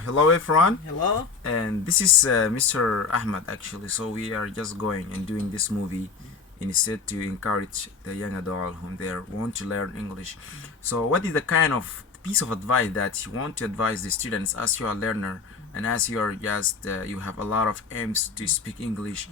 Hello everyone, Hello. and this is Mr. Ahmad actually. So we are just going and doing this movie instead to encourage the young adult whom they want to learn English. So what is the kind of piece of advice that you want to advise the students as you are a learner and as you are just you have a lot of aims to speak English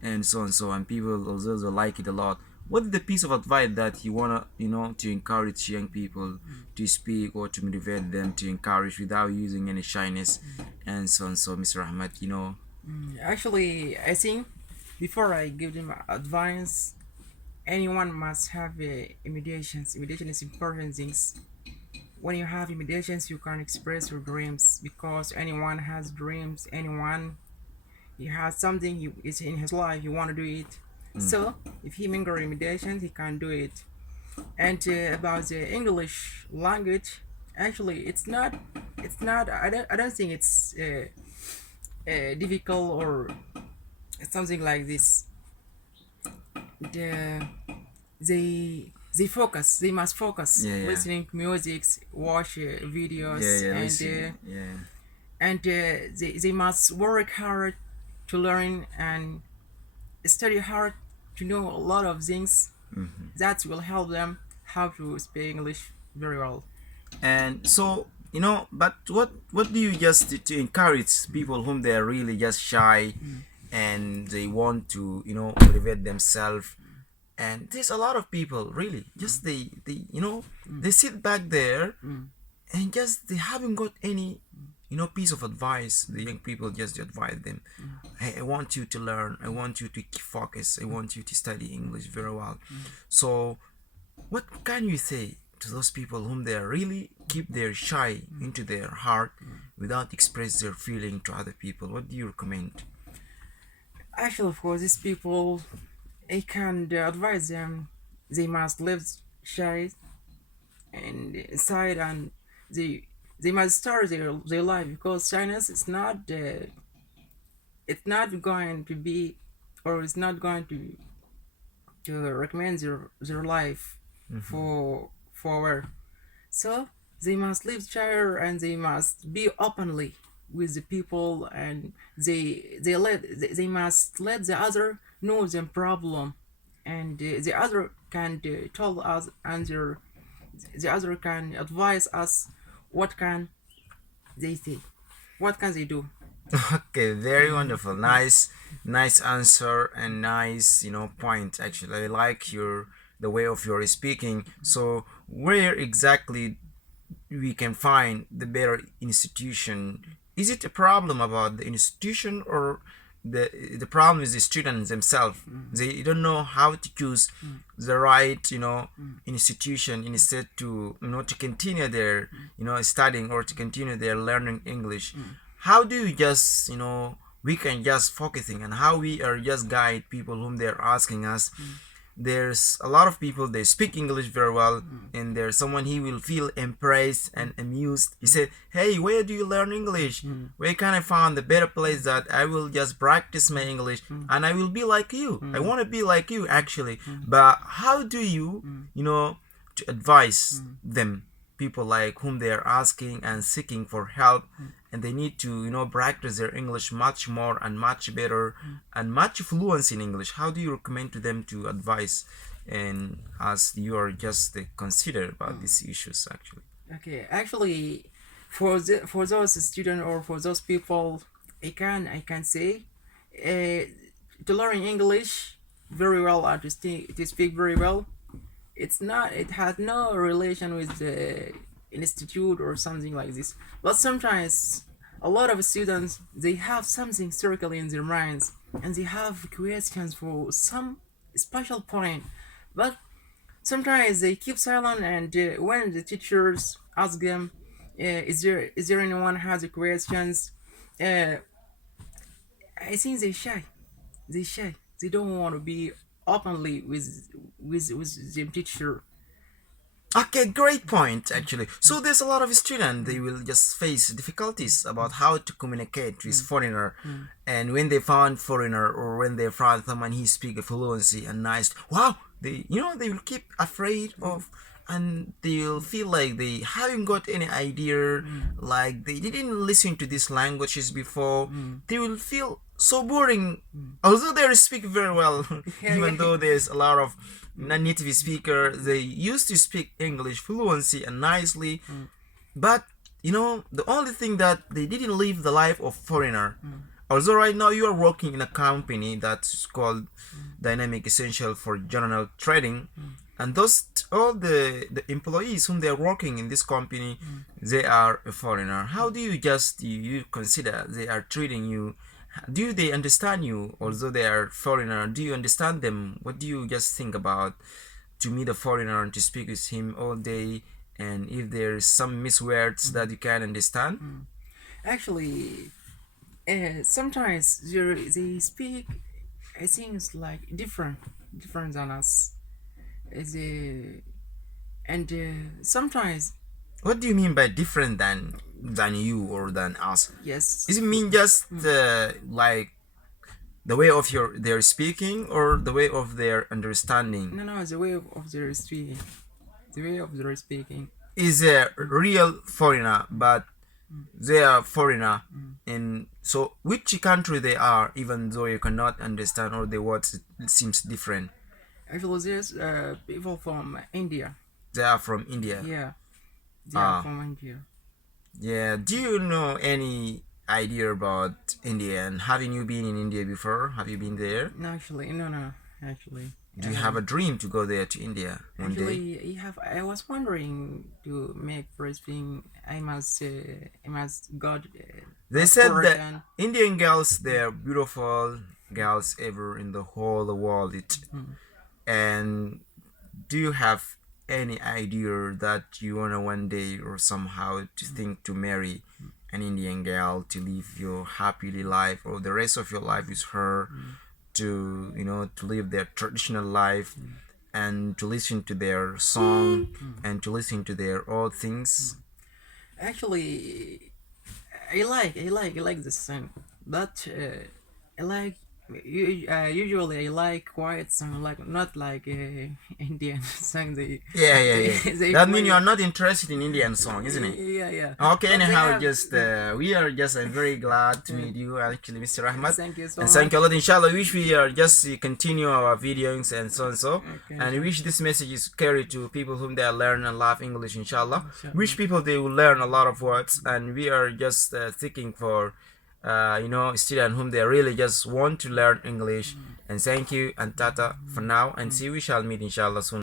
and so on so on. People also like it a lot. What is the piece of advice that you wanna to encourage young people to speak or to motivate them to encourage without using any shyness and so on so Mr. Ahmed. Actually, I think before I give them advice, anyone must have imitations. Imitation is important things. When you have imitations, you can express your dreams because anyone has dreams. Anyone he has something he is in his life. He want to do it. So if he mingle imitations, he can do it. And about the English language, actually, it's not. I don't think it's difficult or something like this. The they focus. They must focus. Yeah, yeah. Listening to music, watch Yeah, videos, yeah, and listen. Yeah. they must work hard to learn and study hard to know a lot of things that will help them how to speak English very well. And so, but what do you just to encourage people whom they are really just shy and they want to, motivate themselves. And there's a lot of people really just they sit back there and just they haven't got any piece of advice. The young people just advise them, hey, I want you to learn, I want you to focus, I want you to study English very well. So what can you say to those people whom they really keep their shy into their heart without express their feeling to other people? What do you recommend? Actually, for these people, I can advise them they must live shy and inside and they must start their life because shyness is not it's not going to be or it's not going to recommend their life forward. So they must live shyer and they must be openly with the people and they must let the other know their problem and the other can tell us and the other can advise us what can they say, what can they do. Okay, very wonderful. Nice answer and nice, point actually. I like your the way of your speaking. So where exactly we can find the better institution? Is it a problem about the institution or the problem is the students themselves? They don't know how to choose the right, institution instead to to continue their studying or to continue their learning English. How do you just we can just focusing on how we are just guide people whom they're asking us. There's a lot of people they speak English very well, and there's someone he will feel impressed and amused. He said, hey, where do you learn English? Where can I find the better place that I will just practice my English and I will be like you? I want to be like you actually. But how do you to advise them, people like whom they are asking and seeking for help, and they need to practice their English much more and much better and much fluency in English? How do you recommend to them to advise, and as you are just consider about these issues actually? Okay, actually, for those students or for those people, I can say, uh, to learn English very well and to speak very well. It has no relation with the institute or something like this. But sometimes a lot of students they have something circling in their minds and they have questions for some special point, but sometimes they keep silent, and when the teachers ask them, is there anyone has a questions? Uh, I think they shy. They shy. They don't want to be openly with the teacher. Okay, great point actually. So there's a lot of students they will just face difficulties about how to communicate with foreigner, and when they found foreigner or when they found someone he speak a fluency and nice, wow, they they will keep afraid of and they'll feel like they haven't got any idea, like they didn't listen to these languages before. They will feel so boring, although they speak very well. Yeah, Even yeah. though there's a lot of non-native speaker, they used to speak English fluency and nicely, but the only thing that they didn't live the life of foreigner. Also, right now you are working in a company that's called Dynamic Essential for General Trading, and those all the employees whom they are working in this company, they are a foreigner. How do you just you consider they are treating you? Do they understand you? Although they are foreigner, do you understand them? What do you just think about to meet a foreigner and to speak with him all day? And if there's some miswords that you can understand? Actually, sometimes they speak, I think it's like different than us. They, and sometimes, What do you mean by different than you or than us? yes, Does it mean just like the way of their speaking or the way of their understanding? no, no, the way of their speaking, the way of their speaking. Is a real foreigner, but they are foreigner, and so which country they are, even though you cannot understand or the words it seems different. Actually, there's people from India. They are from India. Yeah, they are Ah, from India. yeah. Do you know any idea about India? And having you been in India before? Have you been there? No, actually, no, no, actually. Do you have a dream to go there to India one day? Actually, you have. I was wondering to make first thing. I must got They said passport that and Indian girls, they're beautiful girls ever in the whole world. And do you have any idea that you wanna one day or somehow to think to marry an Indian girl to live your happily life or the rest of your life with her, to to live their traditional life and to listen to their song and to listen to their all things? actually, I like the song, but I like. Usually I like quiet song, like not like Indian song. Yeah, yeah, yeah. They That means you play. are not interested in Indian song, isn't it? Yeah, yeah. Okay, But they anyhow, have. just we are just very glad to meet you, actually, Mr. Ahmad, Thank you so and thank much. you a lot. Inshallah, wish we are just continue our videos and so and so, Okay, and wish this message is carried to people whom they learn and love English. Inshallah, inshallah. wish people they will learn a lot of words, and we are just thinking for student whom they really just want to learn English. And thank you and tata for now, and see we shall meet inshallah soon.